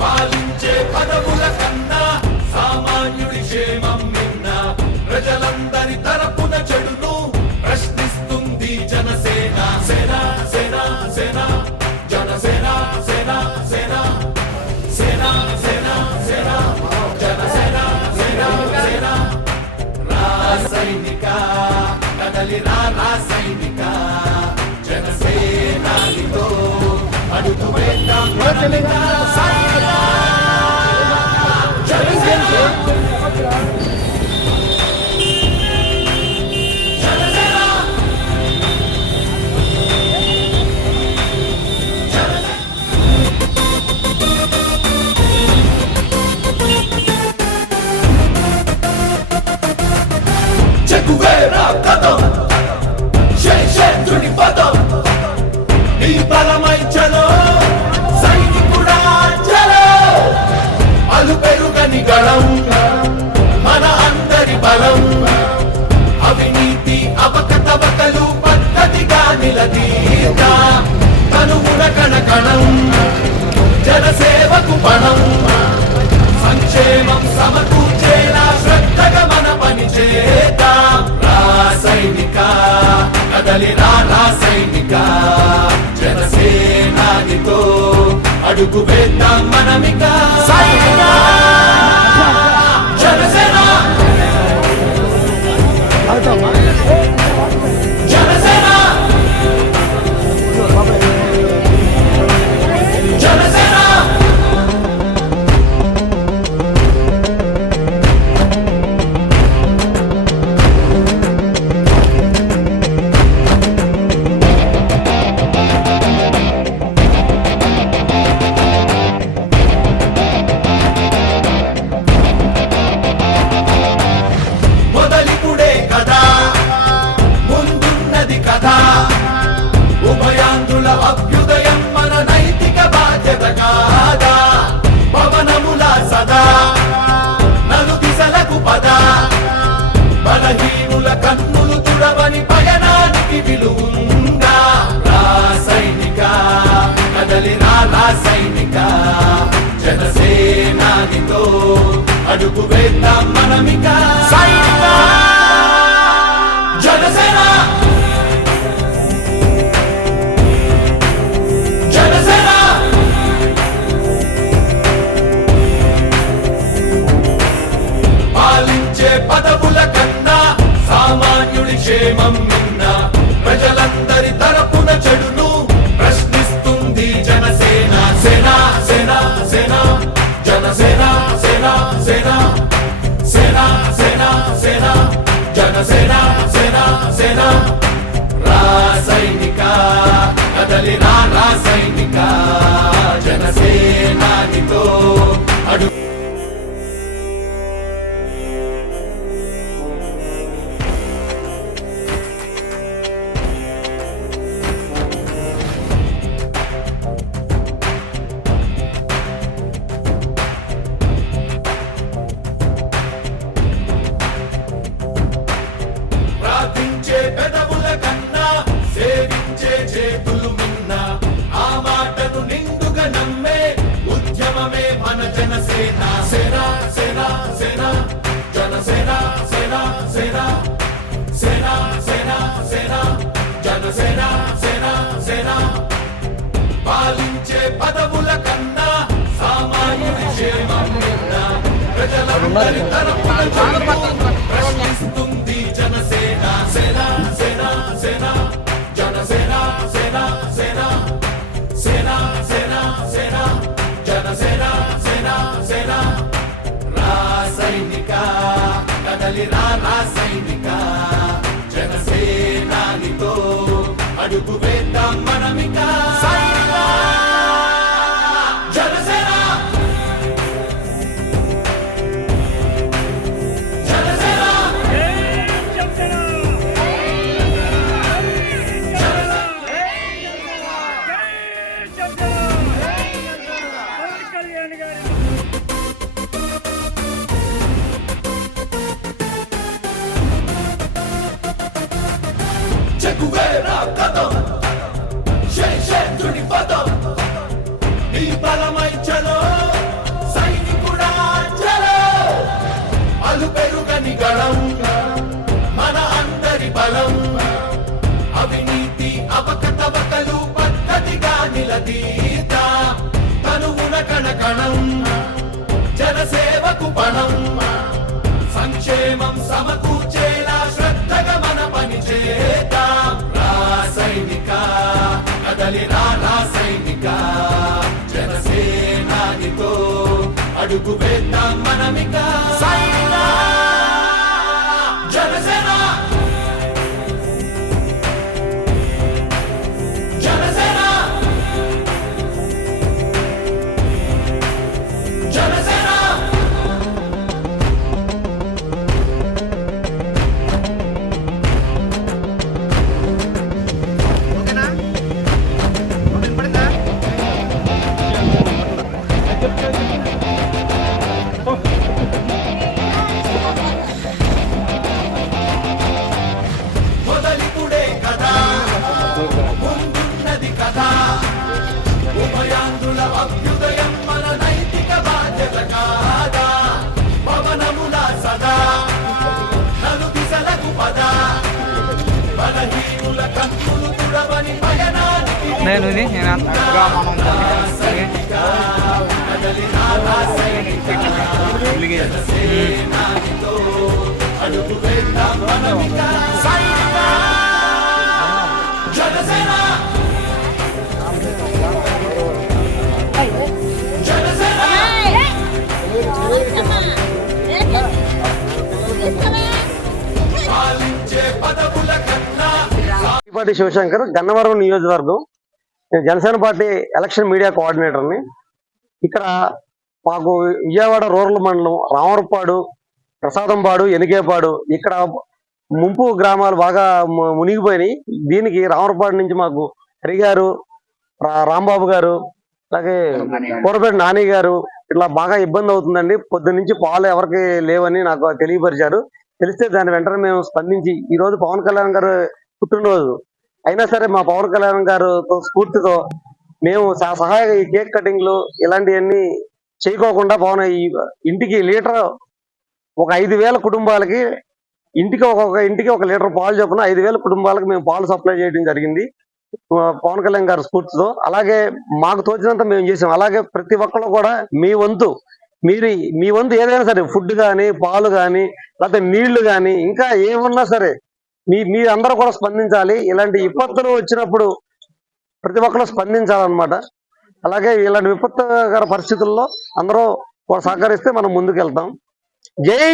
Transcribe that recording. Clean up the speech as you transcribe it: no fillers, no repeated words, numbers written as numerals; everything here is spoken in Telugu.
పాలించే పదవుల కన్నా సామాన్యుడి క్షేమం నిన్న ప్రజలందరి తరపున చెడును ప్రశ్నిస్తుంది జనసేన సేన సేన సేన జనసేన సేన సేన సేన సేన సేన జనసేన సేన సేన రాసైనిక కదలి రాసైనిక జనసేనానితో అడుగు వేద్దాం చెక్కువేరా కథం శేషేంద్రుని పదం ఈ బలమై చలో సైనికుడా చలో అలు పెరుగని గళం మన అందరి బలం అవినీతి అవకతవకలు పద్ధతిగా నిలదీత తనువున కణకణం జనసేవకు పణం సంక్షేమం సమకూర్చేలా శ్రద్ధగా మన పని చేద్దాం రాసైనిక కదలి రాసైనిక జనసేనానితో అడుగు వేద్దాం మనమిక సైనిక జనసేన జనసేన జనసేన మొదలిపుడే కదా ముందున్నది కదా ఉభయాంధ్రుల అభ్యుదయం మన నైతిక బాధ్యత కాదా పవనముల సదా నలు దిశలకు పద బలహీనుల కన్నులు తుడవని పయనానికి విలువుందా రాసైనిక కదలి రాసైనిక జనసేనానితో అడుగు వేద్దాం మనమిక సైనిక జనసేన జనసేన పాలించే పదవుల కన్నా సామాన్యుడి క్షేమం నిన్న ప్రజలందరి తరపున చెడును ప్రశ్నిస్తుంది జనసేన సేన సేన సేన జనసేన సేన సేన సేన సేన సేన జనసేన సేన సేన రాసైనిక కదలి రాసైనిక జనసేనానితో అడుగు ప్రార్థించే పెదవుల కన్నా సేవించే చేతులు మిన్న ఆ మాటను నిండుగా నమ్మే ఉద్యమమే మన జనసేన సేన సేన సేన జనసేన సేన సేన సేన సేన సేన జనసేన సేన సేన పాలించే పదవుల కన్నా సామాన్యుడి క్షేమం నిన్న ప్రజలందరి తరపున చెడును ప్రశ్నిస్తుంది జనసేన సేన సేన సేన జనసేన సేన సేన సేన సేన సేన జనసేన సేన సేన రాసైనిక కదలి రాసైనిక జనసేనానితో అడుగు వేద్దాం మనమిక సైనిక జనసేన వీడని గళం మన అందరి బలం అవినీతి అవకతవకలు పద్ధతిగా నిలదీత తనువున కణకణం జనసేవకు పణం సంక్షేమం సమకూర్చేలా శ్రద్ధగా మన పని చేద్దాం రా సైనిక కదలి రా సైనిక జనసేనానితో అడుగు వేద్దాం మనమిక సైనిక జనసేన జనసేన జనసేన మొదలిపుడే కదా ముందున్నది కదా ఉభయాంధ్రుల అభ్యుదయం మన నైతిక బాధ్యత కాదా పవనముల సదా నలు దిశలకు పద బలహీనుల కన్నులు తుడవని పయనానికి కదలి రా సైనిక జనసేనానితో అడుగు వేద్దాం మనమిక సైనిక జనసేన జనసేన పాలించే పదవుల కన్నా పార్టీ శివశంకర్ గన్నవరం నియోజకవర్గం. నేను జనసేన పార్టీ ఎలక్షన్ మీడియా కోఆర్డినేటర్ని. ఇక్కడ మాకు విజయవాడ రూరల్ మండలం రామవరపాడు, ప్రసాదంపాడు, ఎనికేపాడు ఇక్కడ ముంపు గ్రామాలు బాగా మునిగిపోయినాయి. దీనికి రామవరపాడు నుంచి మాకు హరిగారు, రాంబాబు గారు, అలాగే కోరపేట నాని గారు ఇట్లా బాగా ఇబ్బంది అవుతుందండి. పొద్దున్న నుంచి పాలు ఎవరికి లేవని నాకు తెలియపరిచారు. తెలిస్తే దాని వెంటనే మేము స్పందించి ఈరోజు పవన్ కళ్యాణ్ గారు పుట్టినరోజు అయినా సరే మా పవన్ కళ్యాణ్ గారు స్ఫూర్తితో మేము సహాయ కేక్ కటింగ్లు ఇలాంటివన్నీ చేయకోకుండా పవన్ ఇంటికి లీటర్ ఒక 5,000 కుటుంబాలకి ఇంటికి ఒక్కొక్క ఇంటికి 1 లీటర్ పాలు చొప్పున 5,000 కుటుంబాలకు మేము పాలు సప్లై చేయడం జరిగింది పవన్ కళ్యాణ్ గారి స్ఫూర్తితో. అలాగే మాకు తోచినంత మేము చేసాం. అలాగే ప్రతి ఒక్కరు కూడా మీ వంతు ఏదైనా సరే ఫుడ్ కానీ, పాలు కానీ, లేకపోతే నీళ్లు కానీ, ఇంకా ఏమన్నా సరే మీ అందరూ కూడా స్పందించాలి. ఇలాంటి విపత్తులు వచ్చినప్పుడు ప్రతి ఒక్కరు స్పందించాలన్నమాట. అలాగే ఇలాంటి విపత్తుకర పరిస్థితుల్లో అందరూ సహకరిస్తే మనం ముందుకు వెళ్తాం. జై